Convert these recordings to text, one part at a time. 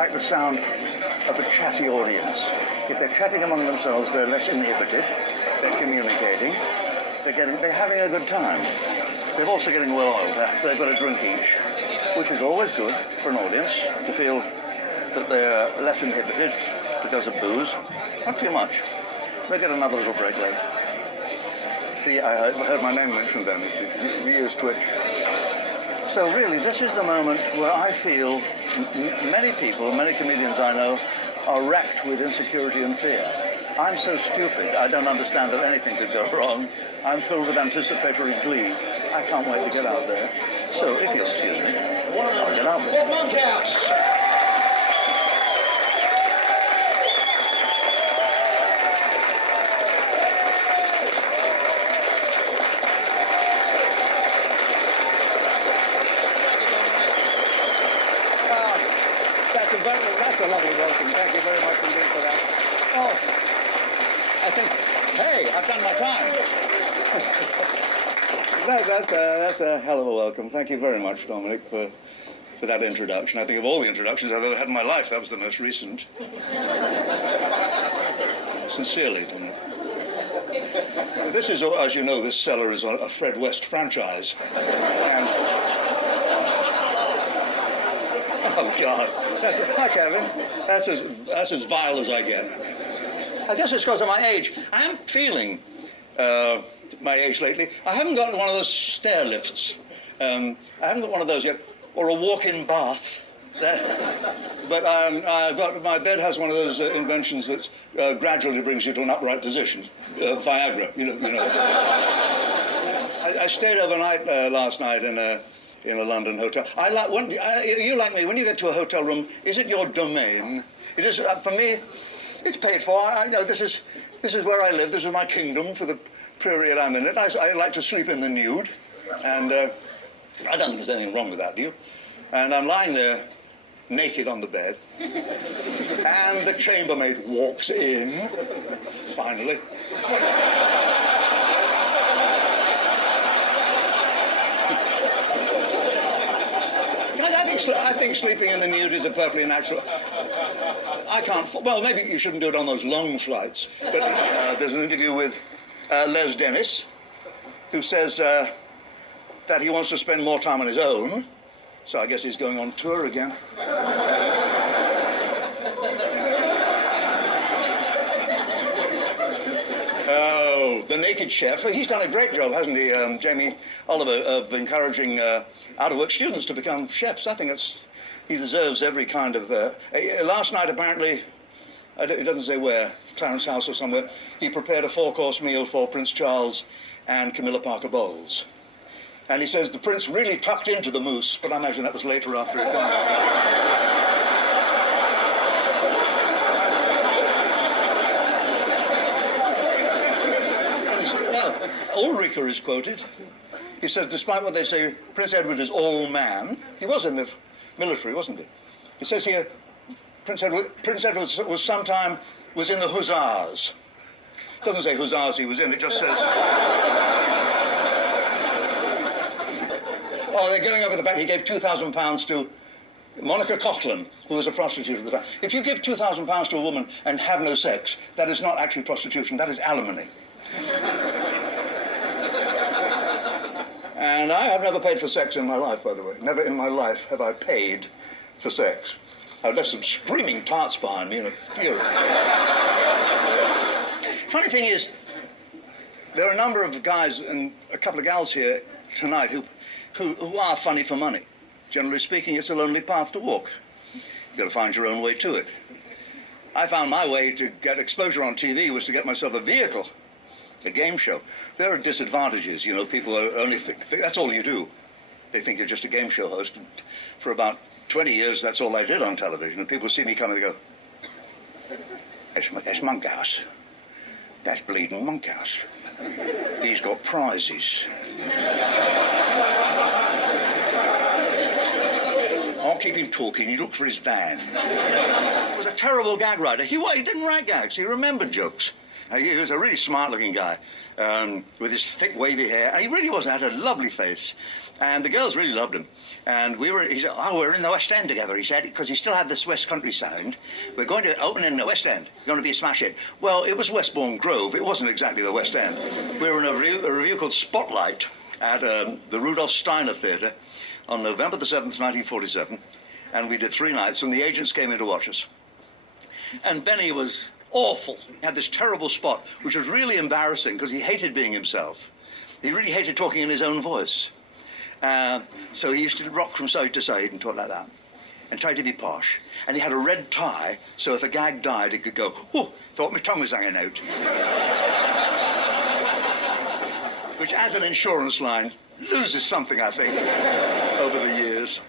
like the sound of a chatty audience. If they're chatting among themselves, they're less inhibited, they're communicating, they're having a good time. They're also getting well oiled. They've got a drink each, which is always good for an audience to feel that they're less inhibited because of booze. Not too much. They get another little break later. See, I heard my name mentioned then. The ears twitch. So really, this is the moment where I feel many people, many comedians I know, are racked with insecurity and fear. I'm so stupid, I don't understand that anything could go wrong. I'm filled with anticipatory glee. I can't wait to get out there. So, if you'll excuse me, I'll get out there. Monkhouse! That's a lovely welcome. Thank you very much indeed for that. Oh, I think, hey, I've done my time. That's a hell of a welcome. Thank you very much, Dominic, for that introduction. I think of all the introductions I've ever had in my life, that was the most recent. Sincerely, Dominic. This is, as you know, this cellar is a Fred West franchise. And... oh, God. Hi, Kevin. That's as vile as I get. I guess it's because of my age. I am feeling my age lately. I haven't got one of those stair lifts. I haven't got one of those yet, or a walk-in bath. But I've got, my bed has one of those inventions that gradually brings you to an upright position. Viagra, you know. I stayed overnight last night in a London hotel. You like me, when you get to a hotel room, is it your domain? It is, for me, it's paid for. This is where I live. This is my kingdom for the period I'm in it. I like to sleep in the nude, and I don't think there's anything wrong with that, do you? And I'm lying there naked on the bed, and the chambermaid walks in, finally. I think sleeping in the nude is a perfectly natural... I can't... Well, maybe you shouldn't do it on those long flights. But there's an interview with Les Dennis, who says that he wants to spend more time on his own. So I guess he's going on tour again. Oh, the naked chef. He's done a great job, hasn't he, Jamie Oliver, of encouraging out-of-work students to become chefs. I think he deserves every kind of... last night, apparently, it doesn't say where, Clarence House or somewhere, he prepared a 4-course meal for Prince Charles and Camilla Parker Bowles. And he says the prince really tucked into the mousse, but I imagine that was later after he'd gone. Ulrica is quoted. He says, despite what they say, Prince Edward is all man. He was in the military, wasn't he? He says here, Prince Edward was in the Hussars. It doesn't say Hussars he was in, it just says... oh, they're going over the fact he gave £2,000 to Monica Coughlin, who was a prostitute at the time. If you give £2,000 to a woman and have no sex, that is not actually prostitution, that is alimony. And I have never paid for sex in my life, by the way. Never in my life have I paid for sex. I've left some screaming tarts behind me in a fury. Funny thing is, there are a number of guys and a couple of gals here tonight who are funny for money. Generally speaking, it's a lonely path to walk. You've got to find your own way to it. I found my way to get exposure on TV was to get myself a vehicle. A game show. There are disadvantages, you know, people only think that's all you do. They think you're just a game show host. And for about 20 years, that's all I did on television. And people see me come and they go, that's Monkhouse. That's bleeding Monkhouse. He's got prizes. I'll keep him talking. He looked for his van. He was a terrible gag writer. He didn't write gags. He remembered jokes. He was a really smart-looking guy with his thick, wavy hair, and he really was. Had a lovely face, and the girls really loved him. And he said, "Oh, we're in the West End together," he said, because he still had this West Country sound. "We're going to open in the West End. We're going to be a smash hit." Well, it was Westbourne Grove. It wasn't exactly the West End. We were in a review called Spotlight at the Rudolf Steiner Theatre on November the 7th, 1947, and we did 3 nights, and the agents came in to watch us. And Benny was awful. He had this terrible spot, which was really embarrassing because he hated being himself. He really hated talking in his own voice. So he used to rock from side to side and talk like that, and try to be posh. And he had a red tie, so if a gag died, he could go, "Oh, thought my tongue was hanging out." Which, as an insurance line, loses something, I think, over the years.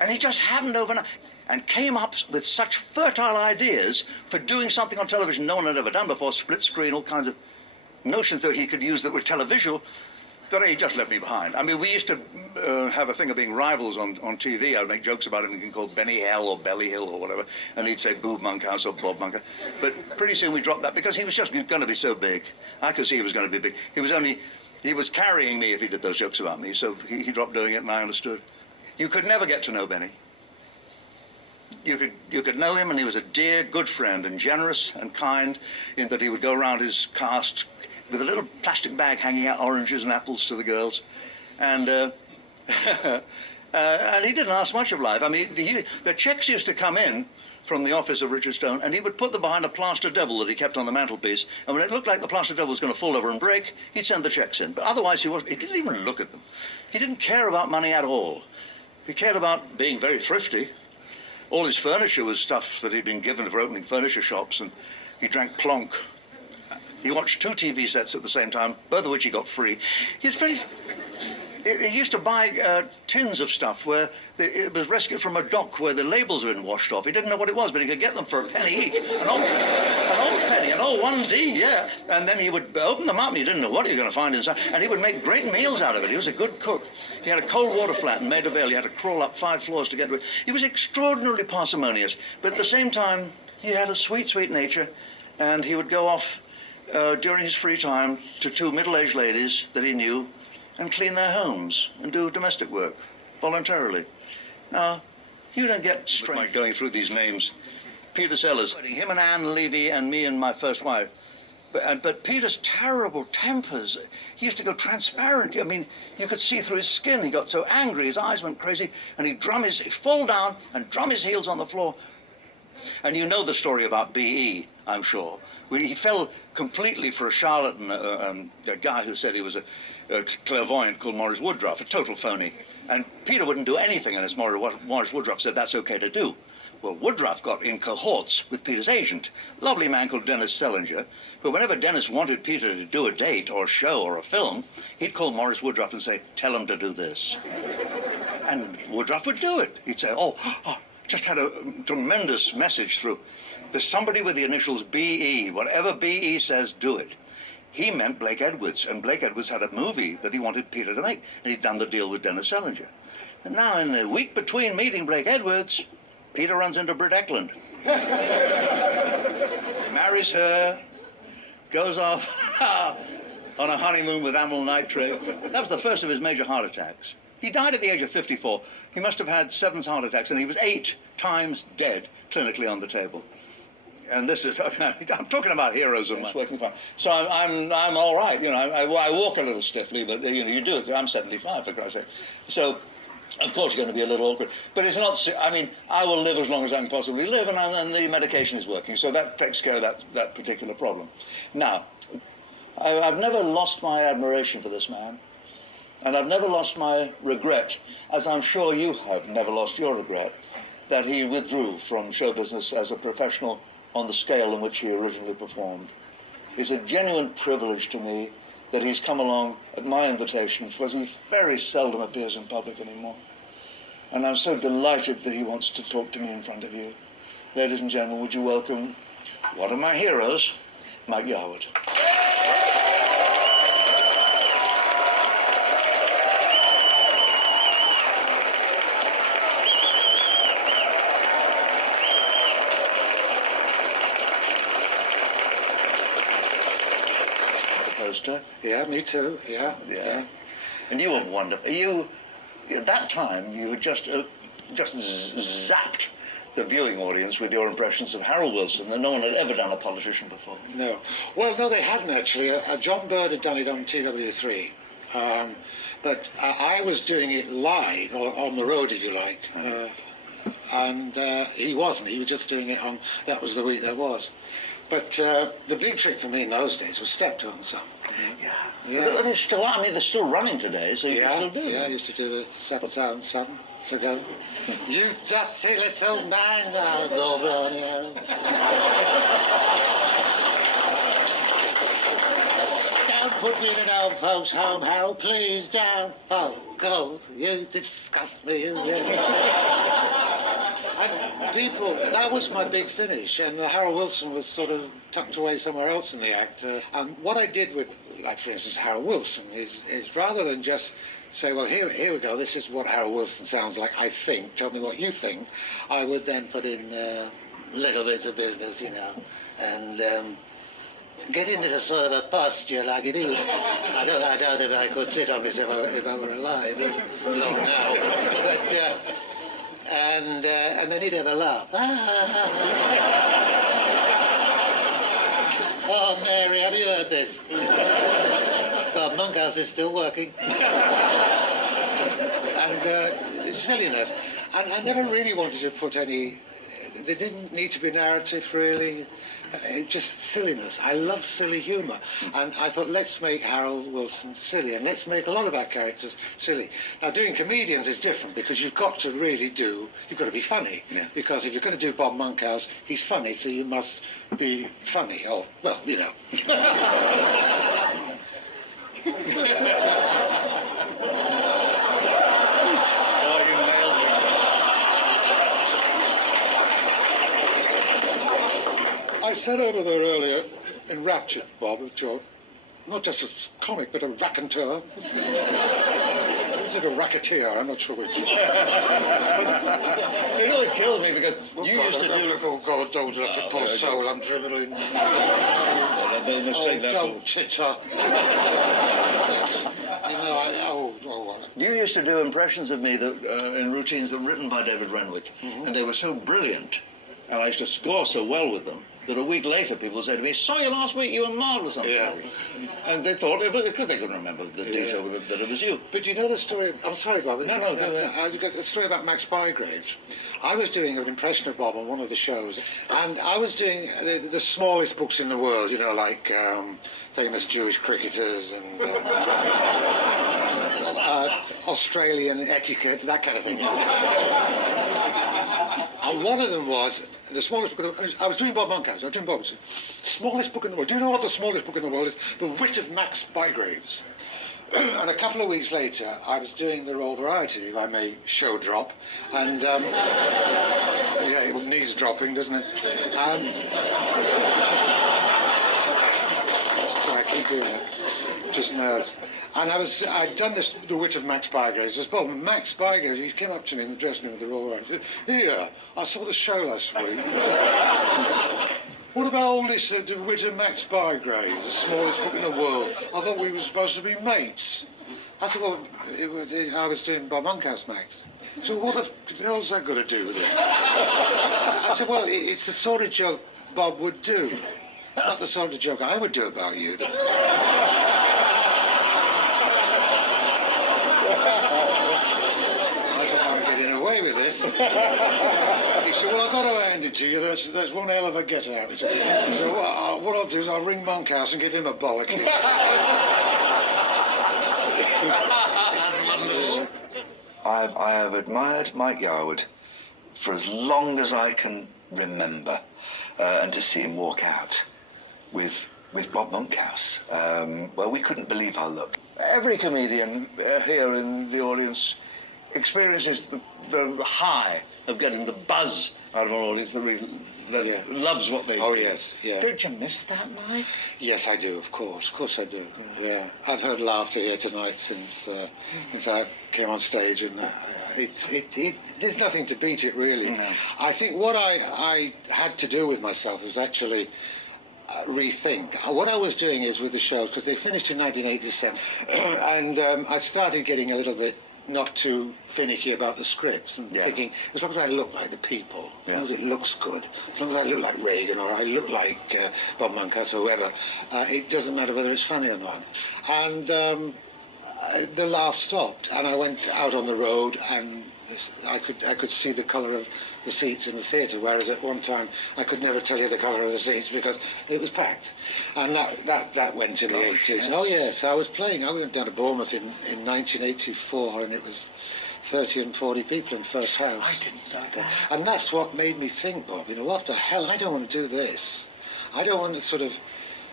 And he just happened overnight, and came up with such fertile ideas for doing something on television no one had ever done before, split screen, all kinds of notions that he could use that were televisual, that he just left me behind. I mean, we used to have a thing of being rivals on TV. I'd make jokes about him. We can call Benny Hell or Belly Hill or whatever, and he'd say Boob Monkhouse or Bob Monk. But pretty soon we dropped that because he was just going to be so big. I could see he was going to be big. He was carrying me if he did those jokes about me, so he dropped doing it, and I understood. You could never get to know Benny. You could know him, and he was a dear, good friend, and generous and kind, in that he would go around his cast with a little plastic bag hanging out oranges and apples to the girls, and and he didn't ask much of life. I mean, the checks used to come in from the office of Richard Stone, and he would put them behind a plaster devil that he kept on the mantelpiece, and when it looked like the plaster devil was going to fall over and break, he'd send the checks in. But otherwise, he didn't even look at them. He didn't care about money at all. He cared about being very thrifty. All his furniture was stuff that he'd been given for opening furniture shops, and he drank plonk. He watched 2 TV sets at the same time, both of which he got free. He used to buy tins of stuff where it was rescued from a dock where the labels had been washed off. He didn't know what it was, but he could get them for a penny each. An old penny, an old 1D, yeah. And then he would open them up, and he didn't know what he was going to find inside. And he would make great meals out of it. He was a good cook. He had a cold water flat in Maida Vale. You had to crawl up 5 floors to get to it. He was extraordinarily parsimonious, but at the same time, he had a sweet, sweet nature, and he would go off during his free time to 2 middle-aged ladies that he knew and clean their homes and do domestic work voluntarily. Now, you don't get straight by going through these names. Peter Sellers, him and Anne Levy and me and my first wife. But Peter's terrible tempers, he used to go transparent. I mean, you could see through his skin. He got so angry, his eyes went crazy, and he'd fall down and drum his heels on the floor. And you know the story about B.E., I'm sure. He fell completely for a charlatan, a guy who said he was a clairvoyant called Maurice Woodruff, a total phony. And Peter wouldn't do anything unless Maurice Woodruff said that's okay to do. Well, Woodruff got in cohorts with Peter's agent, lovely man called Dennis Selinger, but whenever Dennis wanted Peter to do a date or a show or a film, he'd call Maurice Woodruff and say, "Tell him to do this." And Woodruff would do it. He'd say, oh, just had a tremendous message through. There's somebody with the initials B.E. Whatever B.E. says, do it. He meant Blake Edwards, and Blake Edwards had a movie that he wanted Peter to make, and he'd done the deal with Dennis Selinger. And now, in the week between meeting Blake Edwards, Peter runs into Britt Eklund. Marries her, goes off on a honeymoon with amyl nitrate. That was the first of his major heart attacks. He died at the age of 54. He must have had 7 heart attacks, and he was 8 times dead clinically on the table. And this is, I'm talking about heroes of mine. It's working fine. So I'm all right. You know, I walk a little stiffly, but you know, you do it. I'm 75, for Christ's sake. So, of course, you're going to be a little awkward. But it's not, I mean, I will live as long as I can possibly live, and the medication is working. So that takes care of that particular problem. Now, I've never lost my admiration for this man. And I've never lost my regret, as I'm sure you have never lost your regret, that he withdrew from show business as a professional on the scale in which he originally performed. It's a genuine privilege to me that he's come along at my invitation, because he very seldom appears in public anymore. And I'm so delighted that he wants to talk to me in front of you. Ladies and gentlemen, would you welcome one of my heroes, Mike Yarwood. poster. Yeah, me too. Yeah. And you were wonderful. At that time, you had just zapped the viewing audience with your impressions of Harold Wilson, and no one had ever done a politician before. No. Well, no, they hadn't actually. John Bird had done it on TW3. But I was doing it live, or on the road, if you like. And he wasn't. He was just doing it on, that was the week there was. But the big trick for me in those days was step tones. Yeah. But they're still, I mean, they're still running today, so you can still do Yeah, I used to do the step sound, something together. You dirty little man, now go bloody hell. Don't put me in an old folks' home, Harold, please, down. Oh, God, you disgust me. And people, that was my big finish, and Harold Wilson was sort of tucked away somewhere else in the act. And what I did with, like, for instance, Harold Wilson is rather than just say, well, here we go, this is what Harold Wilson sounds like, I think, tell me what you think, I would then put in little bits of business, you know, and get into the sort of a posture like it is. I doubt if I could sit on this if I were alive, long now. But, and then he'd have a laugh. Oh, Mary, have you heard this? God, Monkhouse is still working. And silliness. And I never really wanted to put any... There didn't need to be narrative, really. Just silliness. I love silly humour. And I thought, let's make Harold Wilson silly, and let's make a lot of our characters silly. Now, doing comedians is different, because you've got to really you've got to be funny. Yeah. Because if you're going to do Bob Monkhouse, he's funny, so you must be funny. Oh, well, you know. I said over there earlier, enraptured, Bob, that you're not just a comic, but a raconteur. Is it a racketeer? I'm not sure which. It always kills me because you used to do... Oh, God, don't look at poor soul, I'm dribbling. Don't titter. You know, You used to do impressions of me that in routines that were written by David Renwick, and they were so brilliant, and I used to score so well with them, that a week later people said to me, saw you last week, you were marvellous on television. And they thought, because they couldn't remember the detail that it was you. But you know the story, I'm sorry, Bob. No, go ahead. You got the story about Max Bygraves. I was doing an impression of Bob on one of the shows, and I was doing the smallest books in the world, you know, like famous Jewish cricketers and Australian etiquette, that kind of thing. And one of them was the smallest book. I was doing Bob Monkhouse. I was doing Bob. Smallest book in the world. Do you know what the smallest book in the world is? The Wit of Max Bygraves. And a couple of weeks later, I was doing the Royal Variety, if I may show drop, and yeah, it needs dropping, doesn't it? Sorry, I keep doing it. Just nerves. And I'd done the Wit of Max Bygraves. There's Bob, Max Bygraves, he came up to me in the dressing room of the Royal Variety. Here, I saw the show last week. What about all this, the Wit of Max Bygraves, the smallest book in the world? I thought we were supposed to be mates. I said, well, I was doing Bob Monkhouse, Max. So what the hell's that got to do with it? I said, well, it's the sort of joke Bob would do. Not the sort of joke I would do about you. Away with this. He said, well, I've got to hand it to you. There's one hell of a get-out. He said, well, what I'll do is I'll ring Monkhouse and give him a bollock. I have admired Mike Yarwood for as long as I can remember, and to see him walk out with Bob Monkhouse, well, we couldn't believe our luck. Every comedian here in the audience experiences the high of getting the buzz out of an audience that loves what they do. Oh, yes, yeah. Don't you miss that, Mike? Yes, I do, of course I do. Yeah. I've heard laughter here tonight since I came on stage, and there's nothing to beat it, really. No. I think what I had to do with myself was actually rethink. What I was doing is with the shows, because they finished in 1987, and I started getting a little bit not too finicky about the scripts and thinking, as long as I look like the people, as long as it looks good, as long as I look like Reagan or I look like Bob Monkhouse or whoever, it doesn't matter whether it's funny or not. And the laugh stopped, and I went out on the road, and I could see the colour of the seats in the theatre, whereas at one time I could never tell you the colour of the seats because it was packed. And that went in the 80s. Yes. Oh yes, I went down to Bournemouth in 1984, and it was 30 and 40 people in First House. I didn't know that. And that's what made me think, Bob, what the hell, I don't want to do this. I don't want to sort of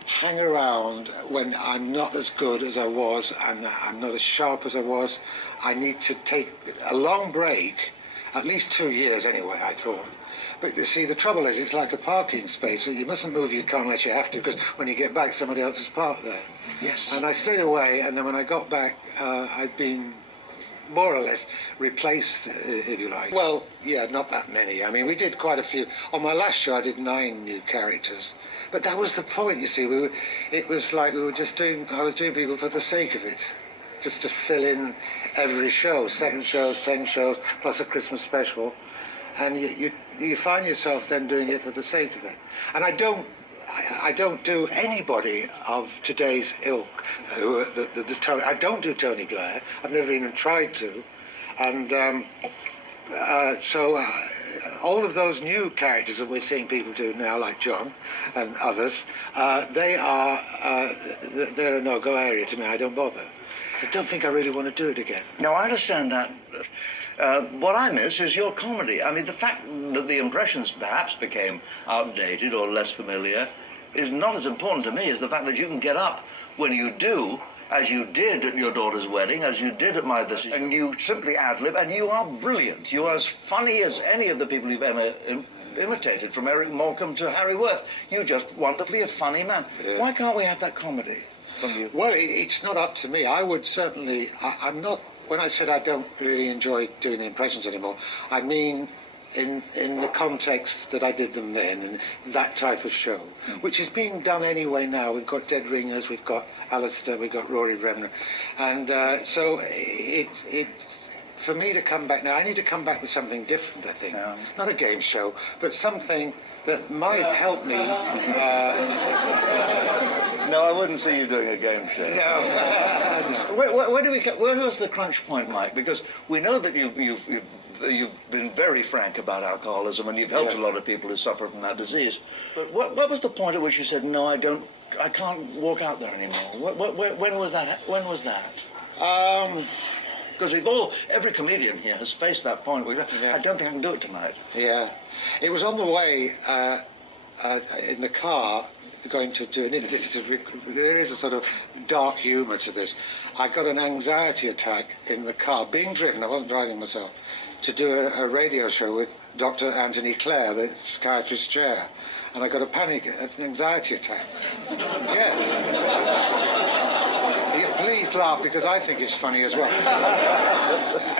hang around when I'm not as good as I was and I'm not as sharp as I was. I need to take a long break, at least 2 years anyway, I thought. But you see, the trouble is, it's like a parking space. You mustn't move your car unless you have to, because when you get back, somebody else is parked there. Yes. And I stayed away, and then when I got back, I'd been more or less replaced, if you like. Well, yeah, not that many. I mean, we did quite a few. On my last show, I did 9 new characters. But that was the point, you see. It was like I was doing people for the sake of it. Just to fill in every show, 7 shows, 10 shows, plus a Christmas special. And you find yourself then doing it for the sake of it. And I don't do anybody of today's ilk. I don't do Tony Blair. I've never even tried to. And so all of those new characters that we're seeing people do now, like John and others, they're a no-go area to me. I don't bother. I don't think I really want to do it again. No, I understand that. What I miss is your comedy. I mean, the fact that the impressions perhaps became outdated or less familiar is not as important to me as the fact that you can get up when you do, as you did at your daughter's wedding, as you did at my this, and you simply ad-lib, and you are brilliant. You are as funny as any of the people you've ever imitated, from Eric Morecambe to Harry Worth. You're just wonderfully a funny man. Yeah. Why can't we have that comedy from you? Well, it's not up to me. I would certainly... I'm not... When I said I don't really enjoy doing the impressions anymore, I mean in the context that I did them then, and that type of show, which is being done anyway now. We've got Dead Ringers, we've got Alistair, we've got Rory Bremner. And so for me to come back now, I need to come back with something different, I think. Yeah. Not a game show, but something that might help me. No, I wouldn't see you doing a game show. No. Where was the crunch point, Mike? Because we know that you've been very frank about alcoholism, and you've helped a lot of people who suffer from that disease. But what was the point at which you said, no, I can't walk out there anymore? When was that? Because every comedian here has faced that point where I don't think I can do it tonight. Yeah. It was on the way in the car going to do there is a sort of dark humour to this. I got an anxiety attack in the car, being driven, I wasn't driving myself, to do a radio show with Dr. Anthony Clare, the psychiatrist's chair. And I got an anxiety attack. Yes. Please laugh, because I think it's funny as well.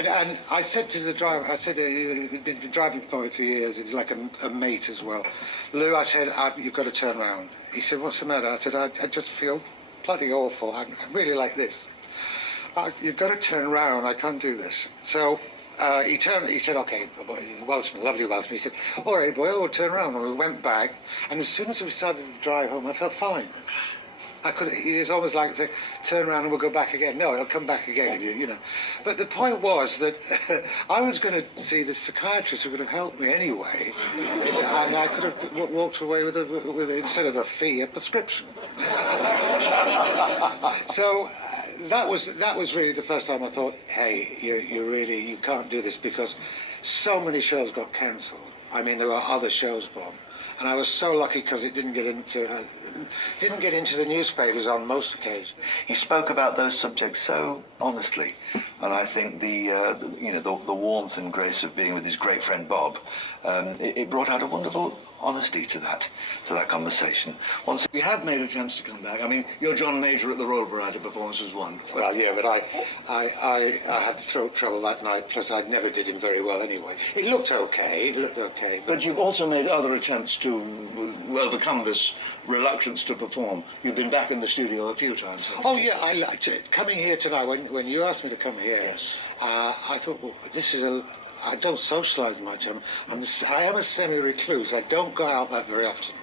and I said to the driver, he'd been driving for me for years, he's like a mate as well. Lou, I said, you've got to turn around. He said, what's the matter? I said, I just feel bloody awful. I'm really like this. You've got to turn around, I can't do this. So he said, okay, Welshman, lovely Welshman. He said, all right, boy, we'll turn around. And we went back, and as soon as we started to drive home, I felt fine. It's almost like saying, turn around and we'll go back again. No, it'll come back again, you know. But the point was that I was going to see the psychiatrist who could have helped me anyway, and I could have walked away with instead of a fee, a prescription. So that was really the first time I thought, hey, you can't do this, because so many shows got cancelled. I mean, there were other shows, Bob. And I was so lucky because it didn't get into the newspapers on most occasions. He spoke about those subjects so honestly, and I think the warmth and grace of being with his great friend Bob, it brought out a wonderful honesty to that conversation. Once you have made attempts to come back. I mean, your John Major at the Royal Variety performance was one. Well, yeah, but I had throat trouble that night. Plus, I never did him very well anyway. It looked okay. But you've also made other attempts to overcome this reluctance reluctance to perform. You've been back in the studio a few times. haven't Oh you? yeah, I liked it. Coming here tonight, when you asked me to come here, Yes. I thought, well, this is a. I don't socialise much. I am a semi-recluse. I don't go out that very often,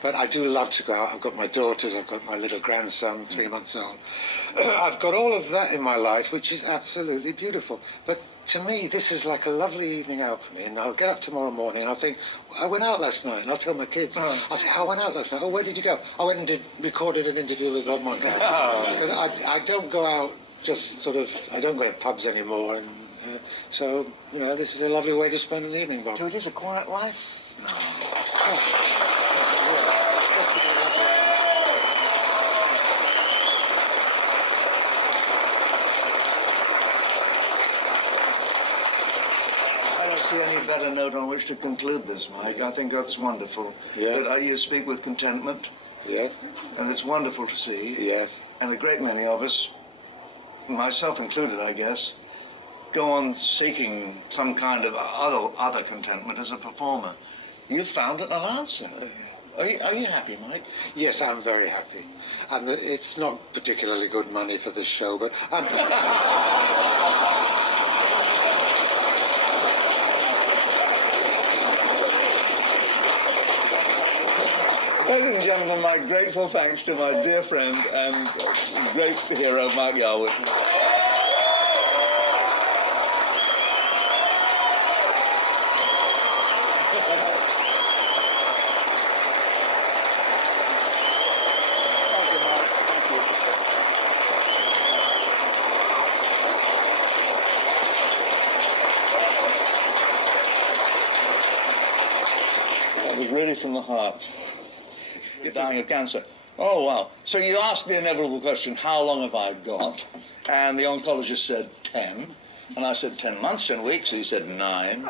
but I do love to go out. I've got my daughters. I've got my little grandson, 3 months old. I've got all of that in my life, which is absolutely beautiful. But to me, this is like a lovely evening out for me. And I'll get up tomorrow morning and I'll think, I went out last night. And I'll tell my kids, I'll say, I went out last night. Oh, where did you go? I went and recorded an interview with Bob Monkhouse. Because I don't go out just sort of, I don't go to pubs anymore. And so, this is a lovely way to spend an evening, Bob. So it is a quiet life? I don't see any better note on which to conclude this, Mike. I think that's wonderful. Yeah. That you speak with contentment, Yes, and it's wonderful to see. yes. And a great many of us, myself included, I guess, go on seeking some kind of other contentment as a performer. You've found an answer. Are you happy, Mike? Yes, I'm very happy. And it's not particularly good money for this show, but Ladies and gentlemen, my grateful thanks to my dear friend and great hero, Mark Yarwood. Thank you, Mark. Thank you. That was really from the heart. You're dying of cancer. Oh, wow. So you asked the inevitable question, how long have I got? And the oncologist said 10. And I said 10 months, 10 weeks. He said 9.